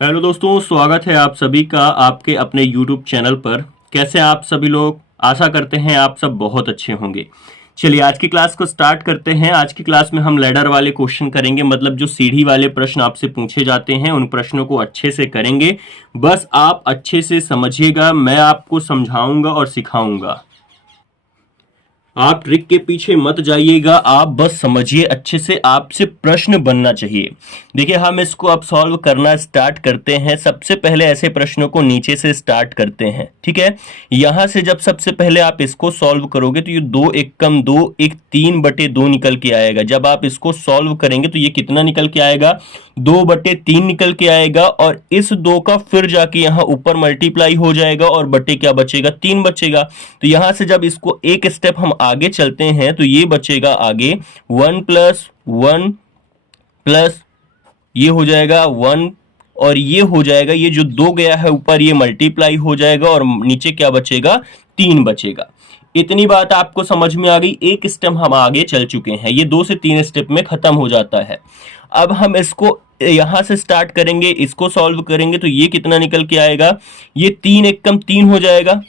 Hello दोस्तों, स्वागत है आप सभी का आपके अपने YouTube चैनल पर। कैसे हैं आप सभी लोग? आशा करते हैं आप सब बहुत अच्छे होंगे। चलिए आज की क्लास को स्टार्ट करते हैं। आज की क्लास में हम लैडर वाले क्वेश्चन करेंगे, मतलब जो सीढ़ी वाले प्रश्न आपसे पूछे जाते हैं उन प्रश्नों को अच्छे से करेंगे। बस आप अच्छे से समझिएगा, मैं आपको समझाऊंगा और सिखाऊंगा। आप ट्रिक के पीछे मत जाइएगा, आप बस समझिए अच्छे से। आपसे प्रश्न बनना चाहिए। देखिए हम इसको अब सॉल्व करना स्टार्ट करते हैं। सबसे पहले ऐसे प्रश्नों को नीचे से स्टार्ट करते हैं, ठीक है। यहां से जब सबसे पहले आप इसको सॉल्व करोगे तो ये 2 एक कम 2 एक 3/2 निकल के आएगा। जब आप इसको सॉल्व करेंगे तो ये कितना निकल के आएगा? 2/3 निकल के आएगा। और इस 2 का फिर जाके यहां ऊपर मल्टीप्लाई हो जाएगा और बटे क्या बचेगा? 3 बचेगा। तो यहां से जब इसको एक स्टेप हम आगे चलते हैं तो ये बचेगा आगे 1 + 1 प्लस ये हो जाएगा 1 और ये हो जाएगा, ये जो 2 गया है ऊपर ये मल्टीप्लाई हो जाएगा और नीचे क्या बचेगा? 3 बचेगा। इतनी बात आपको समझ में आ गई। एक स्टेप हम आगे चल चुके हैं, ये 2 से 3 स्टेप में खत्म हो जाता है। अब हम इसको यहां से स्टार्ट करेंगे, इसको सॉल्व करेंगे तो ये कितना निकल के आएगा? ये 3 एक कम 3 हो जाएगा,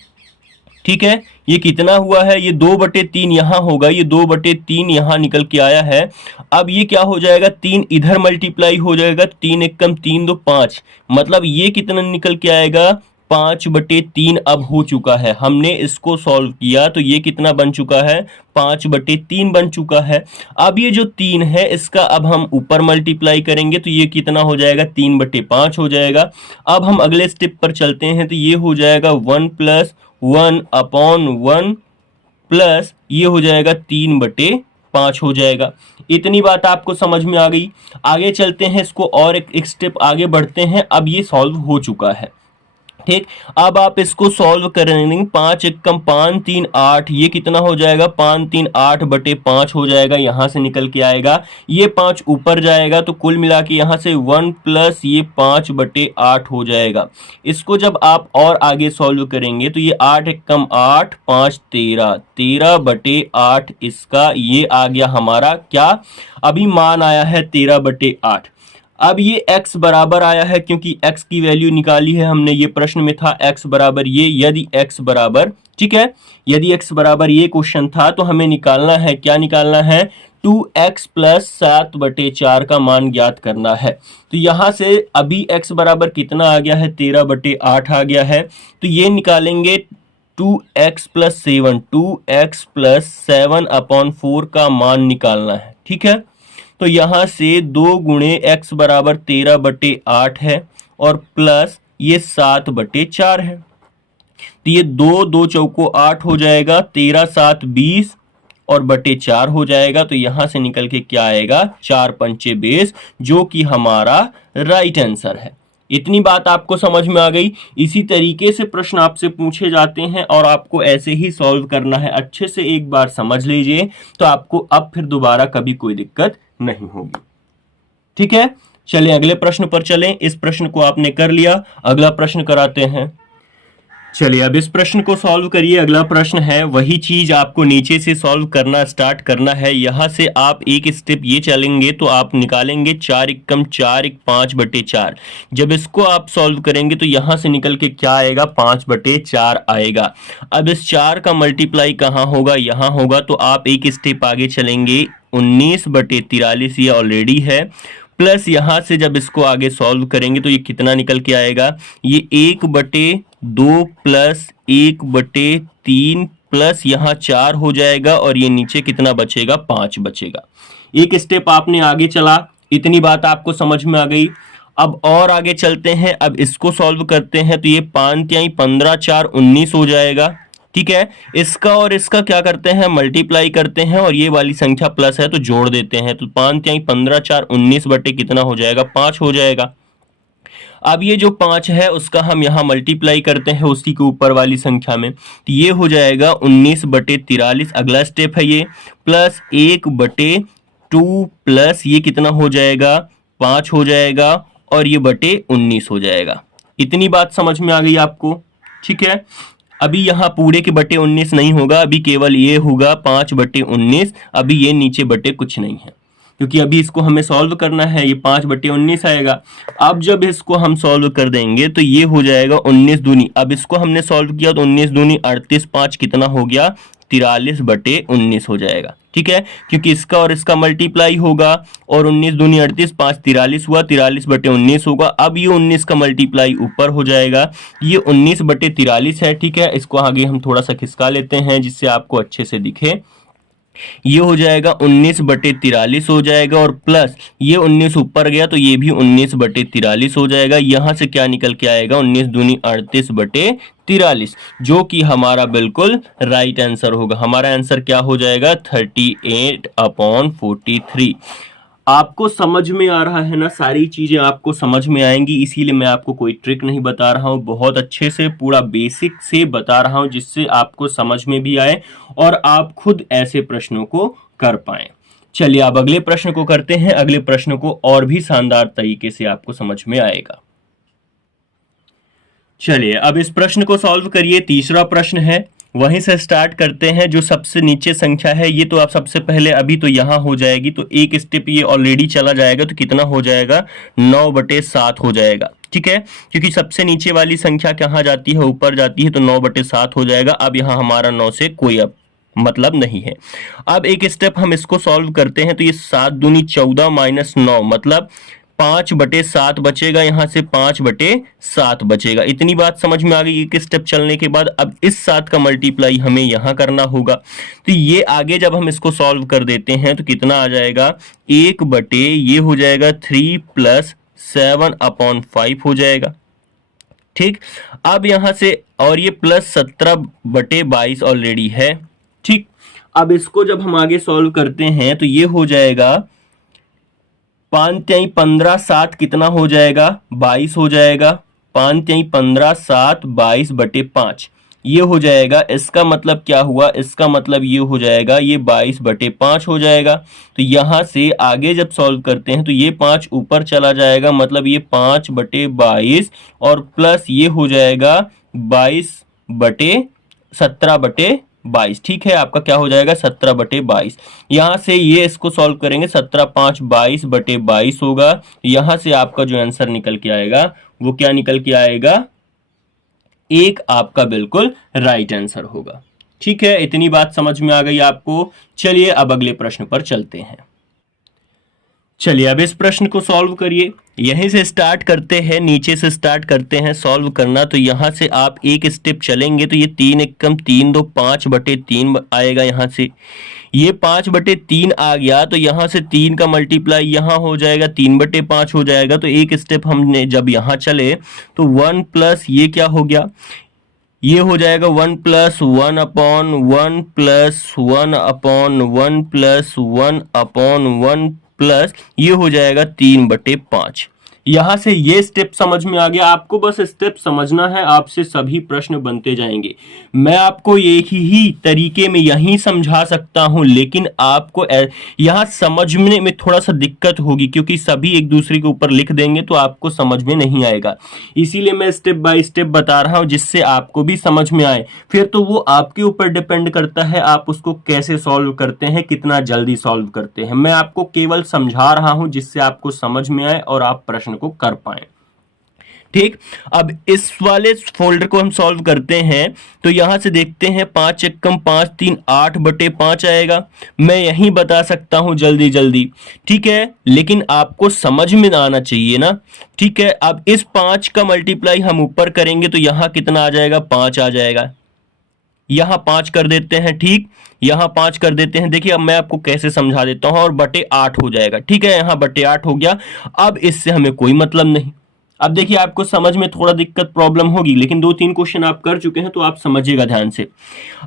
ठीक है। ये कितना हुआ है? ये 2/3 यहां होगा, ये 2/3 यहां निकल के आया है। अब ये क्या हो जाएगा? 3 इधर मल्टीप्लाई हो जाएगा, 3 एक कम 3 2 5, मतलब ये कितना निकल के आएगा? 5/3 अब हो चुका है। हमने इसको सॉल्व किया तो ये कितना बन चुका है? 5/3 बन चुका है। अब ये जो 3 है इसका अब हम ऊपर मल्टीप्लाई करेंगे तो ये कितना हो जाएगा? 3/5 हो जाएगा। अब हम अगले स्टेप पर चलते हैं तो ये हो जाएगा 1 + 1/1 प्लस ये हो जाएगा 3/5 हो जाएगा। इतनी बात आपको समझ में आ गई। आगे चलते हैं, इसको और एक स्टेप आगे बढ़ते हैं। अब ये सॉल्व हो चुका है, ठीक। अब आप इसको सॉल्व करेंगे, 5 एक कम 5 3 8, ये कितना हो जाएगा? 5 3 8/5 हो जाएगा। यहां से निकल के आएगा, ये 5 ऊपर जाएगा तो कुल मिला के यहां से 1 प्लस ये 5/8 हो जाएगा। इसको जब आप और आगे सॉल्व करेंगे तो ये 8 एक कम 8 5 13, 13/8 इसका ये आ गया हमारा क्या? अभी मान आया है 13/8। अब ये x बराबर आया है क्योंकि x की वैल्यू निकाली है हमने, ये प्रश्न में था x बराबर ये। यदि x बराबर, ठीक है, यदि x बराबर ये क्वेश्चन था तो हमें निकालना है, क्या निकालना है? 2x + 7/4 का मान ज्ञात करना है। तो यहां से अभी x बराबर कितना आ गया है? 13/8 आ गया है। तो ये निकालेंगे 2x + 7, 2x + 7/4 का मान निकालना है, ठीक है। तो यहां से 2 गुणे x बराबर 13/8 है और प्लस ये 7/4 है। तो ये 2 2 चौको 8 हो जाएगा, 13 7 20 और /4 हो जाएगा। तो यहां से निकल के क्या आएगा? 4 पंचे 20, जो कि हमारा राइट आंसर है। इतनी बात आपको समझ में आ गई। इसी तरीके से प्रश्न आपसे पूछे जाते हैं और आपको ऐसे ही सॉल्व करना है। अच्छे से एक बार समझ लीजिए तो आपको अब फिर दोबारा कभी कोई दिक्कत नहीं होगी, ठीक है। चलिए अगले प्रश्न पर चलें। इस प्रश्न को आपने कर लिया, अगला प्रश्न कराते हैं। चलिए अब इस प्रश्न को सॉल्व करिए। अगला प्रश्न है, वही चीज आपको नीचे से सॉल्व करना स्टार्ट करना है। यहां से आप एक स्टेप ये चलेंगे तो आप निकालेंगे 4 एक कम 4 एक 5/4। जब इसको आप सॉल्व करेंगे तो यहां से निकल के क्या आएगा? 5/4 आएगा। अब इस 4 का मल्टीप्लाई कहां होगा? यहां होगा। तो आप एक स्टेप आगे चलेंगे, 19/43 ये ऑलरेडी है, प्लस यहां से जब इसको आगे सॉल्व करेंगे तो ये कितना निकल के आएगा? ये 1/2 प्लस 1/3 प्लस यहाँ 4 हो जाएगा और ये नीचे कितना बचेगा? 5 बचेगा। एक स्टेप आपने आगे चला, इतनी बात आपको समझ में आ गई। अब और आगे चलते हैं, अब इसको सॉल्व करते हैं तो ये 5 तिहाई 15 4 19 हो जाएगा, ठीक है। इसका और इसका क्या करते हैं? मल्टीप्लाई करते हैं और ये वाली संख्या प्लस है तो जोड़ देते हैं। तो 5 तिहाई 15 4 19 बटे कितना हो जाएगा? 5 हो जाएगा। अब ये जो 5 है उसका हम यहाँ मल्टीप्लाई करते हैं उसी के ऊपर वाली संख्या में, तो ये हो जाएगा 19/43। अगला स्टेप है ये, प्लस 1/2 प्लस ये कितना हो जाएगा? 5 हो जाएगा और ये /19 हो जाएगा। इतनी बात समझ में आ गई आपको, ठीक है। अभी यहाँ पूरे के /19 नहीं होगा, अभी केवल ये होगा 5/19। अभी ये नीचे बटे कुछ नहीं है। क्योंकि अभी इसको हमें सॉल्व करना है। ये 5/19 आएगा। अब जब इसको हम सॉल्व कर देंगे तो ये हो जाएगा 19 दूनी, अब इसको हमने सॉल्व किया तो 19 दूनी 38, 5 कितना हो गया 43/19 हो जाएगा। ठीक है, क्योंकि इसका और इसका मल्टीप्लाई होगा और 19 दूनी 38, 5 43 हुआ, 43/19 होगा। अब ये 19 का मल्टीप्लाई ऊपर हो जाएगा, ये 19/43 है। ठीक है, इसको आगे हम थोड़ा सा खिसका लेते हैं जिससे आपको अच्छे से दिखे। ये हो जाएगा 19/43 हो जाएगा और प्लस ये 19 ऊपर गया तो ये भी 19/43 हो जाएगा। यहां से क्या निकल के आएगा 19 दूनी 38/43, जो कि हमारा बिल्कुल राइट आंसर होगा। हमारा आंसर क्या हो जाएगा 38/43। आपको समझ में आ रहा है ना, सारी चीजें आपको समझ में आएंगी, इसीलिए मैं आपको कोई ट्रिक नहीं बता रहा हूं, बहुत अच्छे से पूरा बेसिक से बता रहा हूं जिससे आपको समझ में भी आए और आप खुद ऐसे प्रश्नों को कर पाएं। चलिए अब अगले प्रश्न को करते हैं। अगले प्रश्न को और भी शानदार तरीके से आपको समझ में आएगा। चलिए अब इस प्रश्न को सॉल्व करिए। तीसरा प्रश्न है, वहीं से स्टार्ट करते हैं। जो सबसे नीचे संख्या है ये तो आप सबसे पहले अभी तो यहां हो जाएगी, तो एक स्टेप ये ऑलरेडी चला जाएगा तो कितना हो जाएगा 9/7 हो जाएगा। ठीक है, क्योंकि सबसे नीचे वाली संख्या कहाँ जाती है, ऊपर जाती है, तो 9/7 हो जाएगा। अब यहां हमारा 9 से कोई अब मतलब नहीं है। अब एक स्टेप हम इसको सॉल्व करते हैं, तो ये 7 दूनी 14 माइनस 9 मतलब 5/7 बचेगा, यहां से 5/7 बचेगा। इतनी बात समझ में आ गई एक स्टेप चलने के बाद। अब इस 7 का मल्टीप्लाई हमें यहां करना होगा, तो ये आगे जब हम इसको सॉल्व कर देते हैं तो कितना आ जाएगा 1/ ये हो जाएगा 3 + 7/5 हो जाएगा। ठीक, अब यहां से और ये प्लस 17/22 ऑलरेडी है। ठीक, अब इसको जब हम आगे सॉल्व करते हैं तो ये हो जाएगा 5 × 15 7 कितना हो जाएगा 22 हो जाएगा। 5 × 15 7 22/5 ये हो जाएगा। इसका मतलब क्या हुआ, इसका मतलब ये हो जाएगा ये 22/5 हो जाएगा। तो यहां से आगे जब सॉल्व करते हैं तो ये 5 ऊपर चला जाएगा, मतलब ये 5/22 और प्लस ये हो जाएगा 17/22। ठीक है, आपका क्या हो जाएगा 17/22। यहां से ये इसको सॉल्व करेंगे 17 × 5 22/22 होगा। यहां से आपका जो आंसर निकल के आएगा वो क्या निकल के आएगा, एक आपका बिल्कुल राइट आंसर होगा। ठीक है, इतनी बात समझ में आ गई आपको। चलिए अब अगले प्रश्न पर चलते हैं। चलिए अब इस प्रश्न को सॉल्व करिए। यहीं से स्टार्ट करते हैं, नीचे से स्टार्ट करते हैं सॉल्व करना। तो यहां से आप एक स्टेप चलेंगे तो ये 3 एकम 3 2 5/3 आएगा। यहां से ये 5/3 आ गया तो यहां से 3 का मल्टीप्लाई यहां हो जाएगा 3/5 हो जाएगा। तो एक स्टेप हमने जब यहां चले तो 1 प्लस ये क्या हो गया, ये हो जाएगा 1 + 1/1 + 1/1 + 1/1 प्लस ये हो जाएगा 3/5। यहां से ये स्टेप समझ में आ गया। आपको बस स्टेप समझना है, आपसे सभी प्रश्न बनते जाएंगे। मैं आपको एक ही तरीके में यहीं समझा सकता हूं, लेकिन आपको यहां समझने में थोड़ा सा दिक्कत होगी क्योंकि सभी एक दूसरे के ऊपर लिख देंगे तो आपको समझ में नहीं आएगा। इसीलिए मैं स्टेप बाय स्टेप बता रहा हूं जिससे आपको भी समझ में आए। फिर तो वो आपके ऊपर डिपेंड करता है आप उसको कैसे सॉल्व करते हैं, कितना जल्दी सॉल्व करते हैं। मैं आपको केवल समझा रहा हूं जिससे आपको समझ में आए और आप प्रश्न को कर पाए। ठीक, अब इस वाले फोल्डर को हम सॉल्व करते हैं तो यहां से देखते हैं 5 एकम 5 3 8/5 आएगा। मैं यहीं बता सकता हूं जल्दी जल्दी, ठीक है, लेकिन आपको समझ में आना चाहिए ना। ठीक है, अब इस 5 का मल्टीप्लाई हम ऊपर करेंगे तो यहां कितना आ जाएगा 5 आ जाएगा। यहां 5 कर देते हैं। ठीक, यहां 5 कर देते हैं। देखिए अब मैं आपको कैसे समझा देता हूं, और /8 हो जाएगा। ठीक है, यहां /8 हो गया। अब इससे हमें कोई मतलब नहीं। अब देखिए आपको समझ में थोड़ा दिक्कत प्रॉब्लम होगी, लेकिन 2-3 क्वेश्चन आप कर चुके हैं तो आप समझिएगा ध्यान से।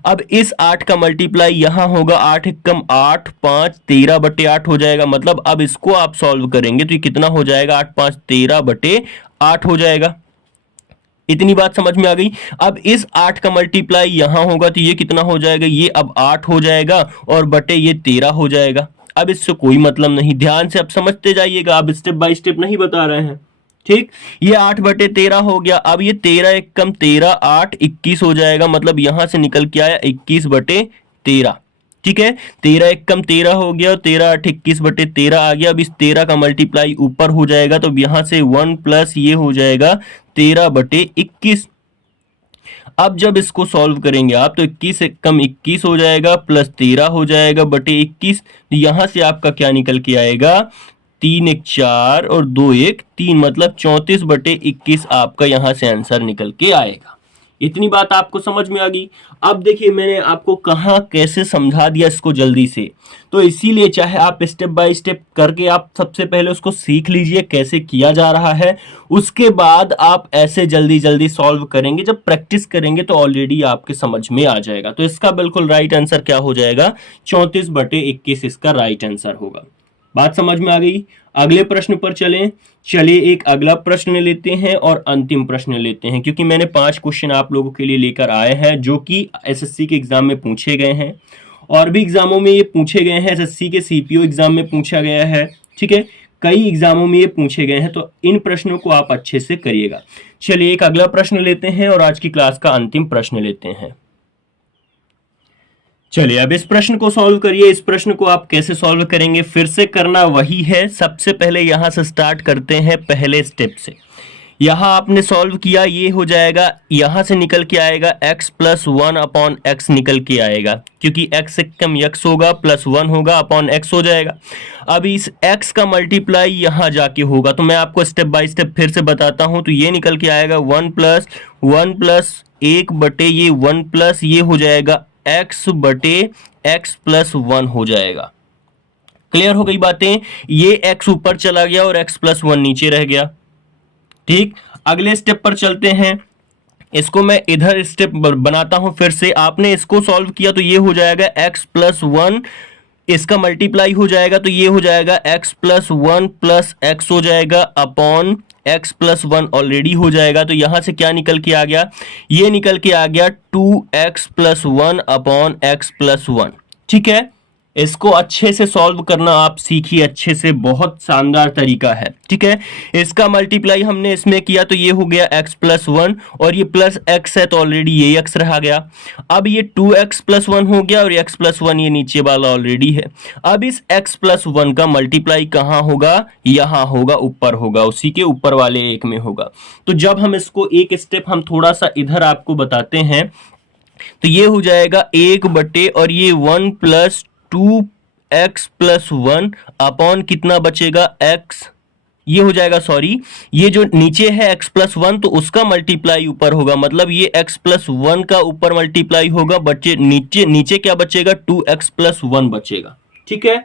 अब इस 8 का मल्टीप्लाई यहां होगा 8 एकम 8 5 13/8 हो जाएगा। मतलब अब इसको आप सॉल्व करेंगे तो ये कितना हो जाएगा 8 5 13/8 हो जाएगा। इतनी बात समझ में आ गई। अब इस 8 का मल्टीप्लाई यहां होगा तो ये कितना हो जाएगा, ये अब 8 हो जाएगा और बटे ये 13 हो जाएगा। अब इससे कोई मतलब नहीं, ध्यान से अब समझते जाइएगा, अब स्टेप बाय स्टेप नहीं बता रहे हैं। ठीक, ये 8/13 हो गया। अब ये 13 एकम 13 8 21 हो जाएगा। मतलब यहां से निकल के आया 21/13। ठीक है, 13 एकम 13 हो गया और 13 8 21/13 आ गया। अब इस 13 का मल्टीप्लाई ऊपर हो जाएगा तो यहां से 1 प्लस ये हो जाएगा 13/21। अब जब इसको सॉल्व करेंगे आप तो 21 एकम 21 हो जाएगा प्लस 13 हो जाएगा बटे 21। यहां से आपका क्या निकल के आएगा, 3 1 4 और 2 1 3, मतलब 34/21 आपका यहां से आंसर निकल के आएगा। इतनी बात आपको समझ में आ गई। अब देखिए मैंने आपको कहाँ कैसे समझा दिया इसको जल्दी से, तो इसीलिए चाहे आप स्टेप बाय स्टेप करके आप सबसे पहले उसको सीख लीजिए कैसे किया जा रहा है, उसके बाद आप ऐसे जल्दी जल्दी सॉल्व करेंगे। जब प्रैक्टिस करेंगे तो ऑलरेडी आपके समझ में आ जाएगा। तो इसका बिल्कुल राइट आंसर क्या हो जाएगा, 34/21 इसका राइट आंसर होगा। बात समझ में आ गई। अगले प्रश्न पर चलें। चलिए एक अगला प्रश्न लेते हैं और अंतिम प्रश्न लेते हैं, क्योंकि मैंने 5 क्वेश्चन आप लोगों के लिए लेकर आए हैं जो कि एसएससी के एग्जाम में पूछे गए हैं और भी एग्जामों में ये पूछे गए हैं। एसएससी के सीपीओ एग्जाम में पूछा गया है, ठीक है, कई एग्जामों में ये पूछे गए हैं। तो इन प्रश्नों को आप अच्छे से करिएगा। चलिए एक अगला प्रश्न लेते हैं और आज की क्लास का अंतिम प्रश्न लेते हैं। चलिए अब इस प्रश्न को सॉल्व करिए। इस प्रश्न को आप कैसे सॉल्व करेंगे, फिर से करना वही है। सबसे पहले यहां से स्टार्ट करते हैं पहले स्टेप से। यहां आपने सॉल्व किया, ये हो जाएगा, यहां से निकल के आएगा x प्लस 1/x निकल के आएगा, क्योंकि x से कम x होगा प्लस 1 होगा अपॉन x हो जाएगा। अब इस x का मल्टीप्लाई यहां जाके होगा, तो मैं आपको स्टेप बाय स्टेप फिर से बताता हूं। तो ये निकल के आएगा 1 प्लस 1 बटे ये 1 प्लस ये हो जाएगा x बटे x प्लस 1 हो जाएगा। क्लियर हो गई बातें। ये x ऊपर चला गया और x प्लस 1 नीचे रह गया। ठीक, अगले स्टेप पर चलते हैं। इसको मैं इधर स्टेप बनाता हूं फिर से। आपने इसको सॉल्व किया तो ये हो जाएगा x प्लस 1, इसका मल्टीप्लाई हो जाएगा तो ये हो जाएगा x प्लस 1 प्लस x हो जाएगा अपॉन x प्लस 1 ऑलरेडी हो जाएगा। तो यहां से क्या निकल के आ गया, ये निकल के आ गया 2x plus 1 upon x plus 1। ठीक है, इसको अच्छे से सॉल्व करना आप सीखिए अच्छे से, बहुत शानदार तरीका है। ठीक है, इसका मल्टीप्लाई हमने इसमें किया तो ये हो गया x प्लस 1 और ये प्लस x है तो ऑलरेडी ये x रहा गया। अब ये 2x प्लस 1 हो गया और x प्लस 1 ये नीचे वाला ऑलरेडी है। अब इस x प्लस 1 का मल्टीप्लाई कहाँ होगा, यहाँ होगा, ऊपर होगा, उसी के ऊपर वाले एक में होगा। तो जब हम इसको एक स्टेप हम थोड़ा सा इधर आपको बताते हैं तो ये हो जाएगा 1 बटे और ये 1 प्लस 2x प्लस 1 अपॉन कितना बचेगा x, ये हो जाएगा, सॉरी ये जो नीचे है x प्लस 1 तो उसका मल्टीप्लाई ऊपर होगा, मतलब ये x प्लस 1 का ऊपर मल्टीप्लाई होगा, बच्चे नीचे क्या बचेगा, 2x प्लस 1 बचेगा। ठीक है,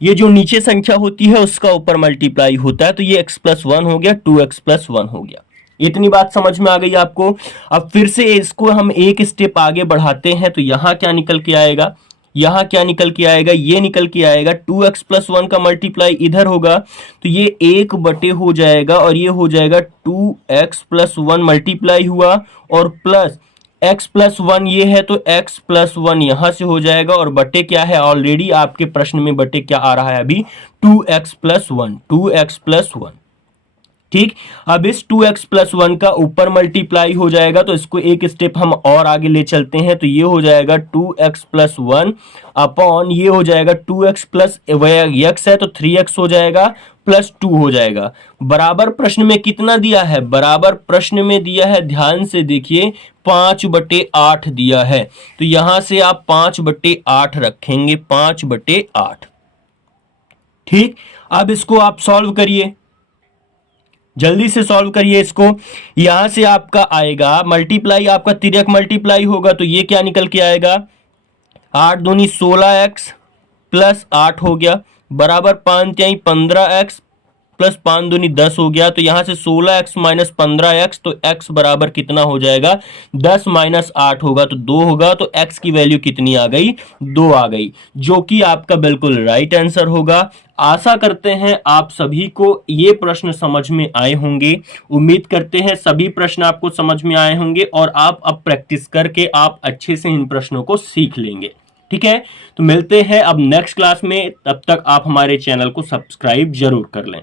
ये जो नीचे संख्या होती है उसका ऊपर मल्टीप्लाई होता है, तो ये x प्लस 1 हो गया, 2x प्लस 1 हो गया। इतनी बात समझ में आ गई आपको। अब फिर से इसको हम एक स्टेप आगे बढ़ाते हैं तो यहां क्या निकल के आएगा, यहां क्या निकल के आएगा, ये निकल के आएगा 2x प्लस 1 का मल्टीप्लाई इधर होगा तो ये 1 बटे हो जाएगा और ये हो जाएगा 2x प्लस 1 मल्टीप्लाई हुआ और प्लस x प्लस 1 ये है तो x प्लस 1 यहां से हो जाएगा और बटे क्या है, ऑलरेडी आपके प्रश्न में बटे क्या आ रहा है अभी, 2x प्लस 1, 2x प्लस 1। ठीक, अब इस 2x प्लस 1 का ऊपर मल्टीप्लाई हो जाएगा तो इसको एक स्टेप हम और आगे ले चलते हैं तो ये हो जाएगा 2x प्लस 1 अपॉन ये हो जाएगा 2x प्लस x है तो 3x हो जाएगा प्लस 2 हो जाएगा। बराबर प्रश्न में कितना दिया है, बराबर प्रश्न में दिया है, ध्यान से देखिए 5/8 दिया है, तो यहां से आप 5/8 रखेंगे, 5/8। ठीक, अब इसको आप सॉल्व करिए, जल्दी से सॉल्व करिए इसको। यहां से आपका आएगा मल्टीप्लाई, आपका तिर्यक मल्टीप्लाई होगा तो ये क्या निकल के आएगा, 8 दूनी 16x प्लस 8 हो गया बराबर 5 तिहाई 15x प्लस 5 दूनी 10 हो गया। तो यहां से 16x माइनस 15x तो x बराबर कितना हो जाएगा, 10 माइनस 8 होगा तो 2 होगा, तो x की वैल्यू कितनी आ गई, 2 आ गई, जो कि आपका बिल्कुल राइट आंसर होगा। आशा करते हैं आप सभी को ये प्रश्न समझ में आए होंगे, उम्मीद करते हैं सभी प्रश्न आपको समझ में आए होंगे और आप अब प्रैक्टिस करके आप अच्छे से इन प्रश्नों को सीख लेंगे। ठीक है, तो मिलते हैं अब नेक्स्ट क्लास में, तब तक आप हमारे चैनल को सब्सक्राइब जरूर कर लें।